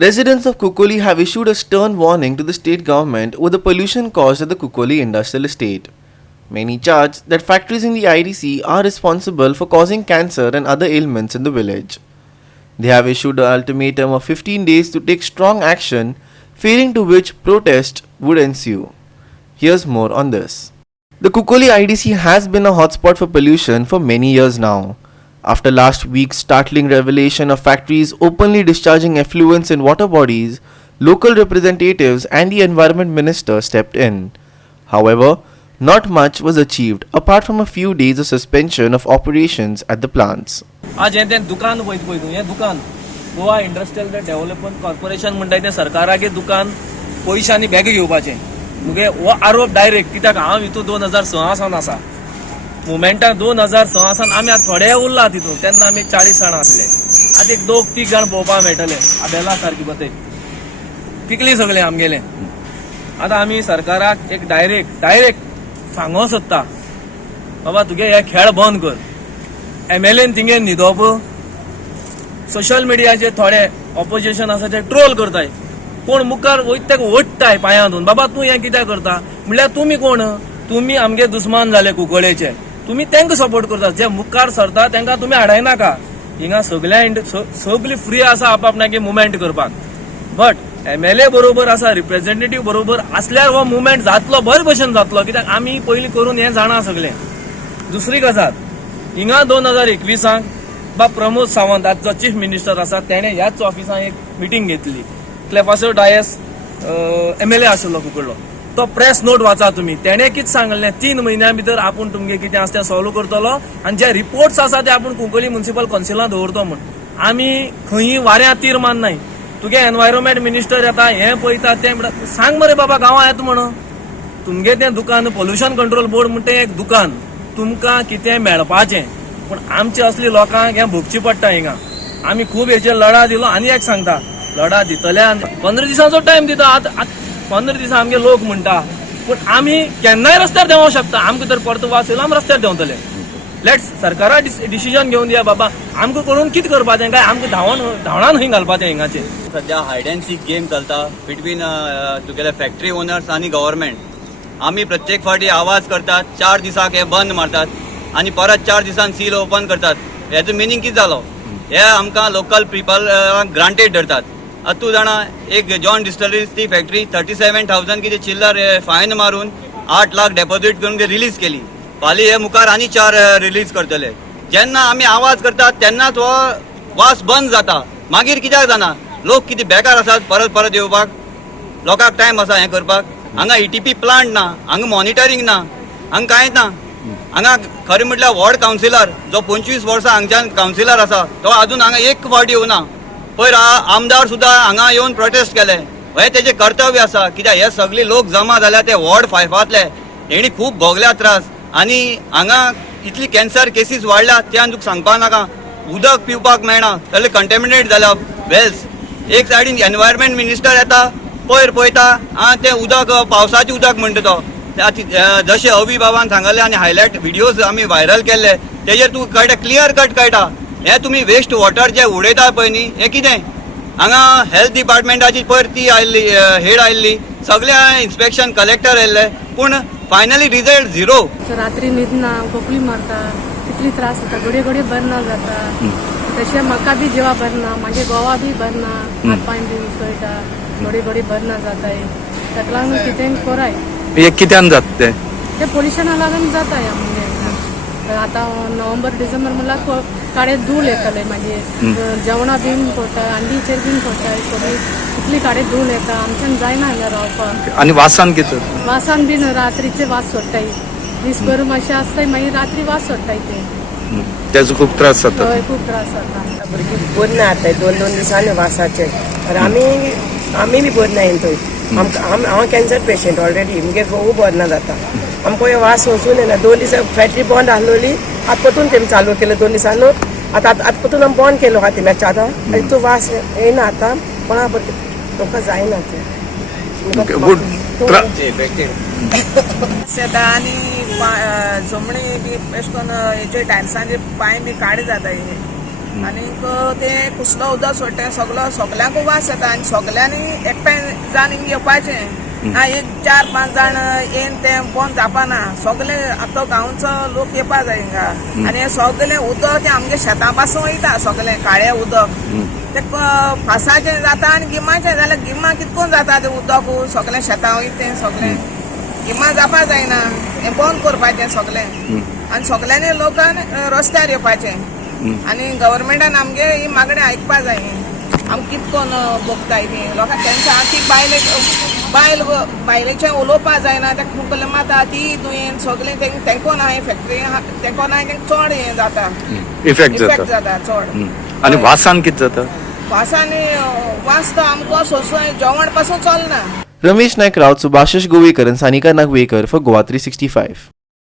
Residents of Kukoli have issued a stern warning to the state government over the pollution caused at the Kukoli industrial estate. Many charge that factories in the IDC are responsible for causing cancer and other ailments in the village. They have issued an ultimatum of 15 days to take strong action, failing to which protest would ensue. Here's more on this. The Kukoli IDC has been a hotspot for pollution for many years now. After last week's startling revelation of factories openly discharging effluents in water bodies, local representatives and the environment minister stepped in. However, not much was achieved apart from a few days of suspension of operations at the plants. आज हे दुकान पळयत पळय तूं, हें दुकान Goa industrial development corporation म्हणटा तें सरकारागे दुकान पयशांनी बॅग घेवपाचें. मुगे हो आरोप डायरेक्ट कित्याक हांव हितून 2006 सावन आसा. मुवमेंटाक 2006 सावन आमी आतां थोडे उरला तितून, तेन्ना आमी 40 जाण आसले. आतां एक 2-3 जाण पळोवपाक मेळटले आबेला सारकी बतय तिकली सगळे आमगेले. आतां आमी सरकाराक एक डायरेक्ट सांगो सोदता, बाबा तुगे हे खेळ बंद कर. MLAन थिंगे न्हिदप, सोशल मिडियाचे थोडे ऑपोजिशन आसा ते ट्रोल करताय, कोण मुखार वयता तेका ओडटाय पांयां. बाबा तूं हें कित्याक करता म्हणल्यार तुमी कोण? तुमी आमगे दुस्मान जाले कुंकळेचे. तुमी तांकां सपोर्ट करता, जे मुखार सरता तांकां तुमी हाडायनाका. हिंगा सगळी फ्री आसा आपापणागे मुवमेंट करपाक. बट MLA बरोबर आसा, रिप्रेझेंटेटिव्ह बरोबर असल्यार हो मुवमेंट जातलो, बरे भशेन जातलो, कित्याक आमी पयलीं करून हें जाणा सगळें. दुसरी गजाल, हिंगा 2021 बा प्रमोद सावंत आज जो चीफ मिनिस्टर आसा तेणें ह्याच ऑफिसान एक मिटींग घेतली. क्लेफासो डायस MLA आशिल्लो कुंकळ्ळो, तो प्रेस नोट वाचा तुमी. तेणें कितें सांगलें, 3 म्हयन्यां भितर आपूण तुमगे कितें आसा तें सॉल्व करतलो आनी जे रिपोर्ट्स आसा ते आपूण कुंकळी म्युनिसिपल कावन्सिलांत दवरतो म्हण. आमी खंयी वाऱ्या तीर मारनाय. तुगे एनवायरमेंट मिनिस्टर येता, हें पळयता तें म्हणटा सांग मरे बाबा गांवां येता म्हणून. तुमगे तें दुकान पोल्युशन कंट्रोल बोर्ड म्हणटा एक दुकान, तुमकां कितें मेळपाचें, पूण आमचे असली लोकांक हें भोगची पडटा. हिंगा आमी खूब हेचेर लढा दिलो आनी एक सांगता, लढा दितले. 15 दिसांचो टायम दिता. आतां 15 दिसां आमगे लोक म्हणटा, पूण आमी केन्नाय रस्त्यार देवंक शकता. आमकां तर परतो वास येयलो, आमी रस्त्यार देंवतले. लेट्स सरकारा डिसिजन घेवन दिया बाबा, आमकां करून कितें करपाचें काय आमकां धांवणान खंय घालपाचें हिंगाचेर. सध्या हायड अँड सीक गेम चलता बिटवीन तुगेले फॅक्टरी ओनर्स आनी गव्हर्मेंट. आमी प्रत्येक फावटी आवाज करतात, 4 दिसाक हे बंद मारतात आनी परत 4 दिसान सील ओपन करतात. हेजो मिनींग कितें जालो? हे आमकां लोकल पीपल ग्रांटेड धरतात. आतां तूं जाणा, एक जॉन डिस्टलरीज ती फॅक्टरी 37,000 कितें चिल्लर फायन मारून 8 लाख डेपॉझिट करून रिलीज केली. फाल्यां हे मुखार आनी 4 रिलीज करतले. जेन्ना आमी आवाज करतात तेन्नाच हो वास बंद जाता. मागीर कित्याक जाना? लोक कितें बेकार आसात परत येवपाक? लोकांक टायम आसा हें करपाक? हांगा ETP प्लांट ना, हांगा मॉनिटरींग ना, हांगा कांयच ना. हांगा खरें म्हटल्यार वॉर्ड कावन्सिलर जो 25 वर्सां हांगच्यान कावन्सिलर आसा तो आजून हांगा एक फावटी येवना. पयर आमदार सुद्दां हांगा येवन प्रोटेस्ट केले. हे तेजें कर्तव्य आसा, कित्याक हे सगळे लोक जमा जाल्या ते वॉर्ड 5 हेणी खूब भोगल्या त्रास. आनी हांगा इतली कॅन्सर केसीस वाडल्या ते तुका सांगपाक नाका. उदक पिवपाक मेळना, जाल्यार कंटेमिनेट जाल्या वेल्स. एक सायडीन एनवायरमेंट मिनिस्टर येता, पयर पळयता तें उदक पावसाचें उदक म्हणटा तो. जशें अवी बाबान सांगलें आनी हायलायट व्हिडियोज आमी व्हायरल केल्ले, तेजेर तूं कळटा, क्लियर कट कळटा. हें तुमी वेस्ट वॉटर जे उडयता पळय न्ही, हें कितें? हांगा हेल्थ डिपार्टमेंटाची पयर ती आयिल्ली हेड आयिल्ली, सगळ्या इन्स्पेक्शन कलेक्टर आयिल्ले, पूण फायनली रिजल्ट 0. रात्री न्हिदना, खोकली मारता, कितली त्रास जाता, घडये बरना जाता. तशें म्हाका बी जिवा बरना, मागे गोवा बी बरना, हात पांय बी उसळटा, घडये बरना जाताय. ताका लागून कितें कोराय. हे कित्यान जाता ते पोल्युशना लागून जाताय. आमगे आतां नोव्हेंबर डिसेंबर म्हणल्यार काडे धूळ येतले, मागीर जेवणा बीन पडटा, अंडीचेर बीन पडटाय, सगळी इतली काडे धूळ येता. आमच्यान जायना हांगा रावपाक. आणि वासान कितें? वासान बीन रात्रीचे वास सोडटाय. दीसभर मातशें आसताय, मागीर रात्री वास सोडटाय ते. त्याचो खूब त्रास जाता. हय, खूब त्रास जाता. भुरगीं बरी ना जाताय 2-2 दिसांनी वासाचे. आमी बी बरी ना थंय. हांव कॅन्सर पेशंट ऑलरेडी, मुगे घोव बरना जाता. आमकां हे वास वचून येना. 2 दिसा फॅक्टरी बंद आसलोली, आतां परतून तेमी चालू केले 2 दिसान. आतां परतून आमी बंद केलो आहा तेम्याच्या आतां. तो वास येना आतां, कोणा लोकां जायना ते. शेतां आनी जमणी बी अशें करून हेचे टायल्सांचे पांय बी काडे जाता. आनीक ते कुसलो उदक सोडटा सगळ्यांक वास येता आनी सगळ्यांनी एकठांय जावन हिंगा येवपाचें ना. 1-4-5 जाण येवन ते बंद जावपाना. सगळे आतां गांवचो लोक येवपा जाय हिंगा. आनी हे सगळें उदक तें आमगे शेतां पासून वयता. सगळें काळें उदक ते पावसाचें जाता आनी गिमाचें जाल्यार गिमा कितकून जाता तें उदक सगळें शेतां वयता सगळें. गिमा जावपा जायना. हें बंद करपाचें सगळें आनी सगळ्यांनी लोकांनी रस्त्यार येवपाचें आनी गव्हर्मेंटान आमगे ही मागणी आयकपा जाय. आमी कितकोन भोगताय बी लोकांक तेंच्या ती बायलेचें उलोवपा जायना. तें खुकले माता ती दुयेन सगळें तेंकोन हांवें फॅक्टरी तेंकोन हांवें चड हें जाता इफेक्ट जाता चड. आणि वासान कितें जाता? वासांनी वास तो आमकां सोंसून जेवण पासून चलना. रमेश नायक Raut, Subhashish Govekar and Sanika Nagwekar for Goa 365.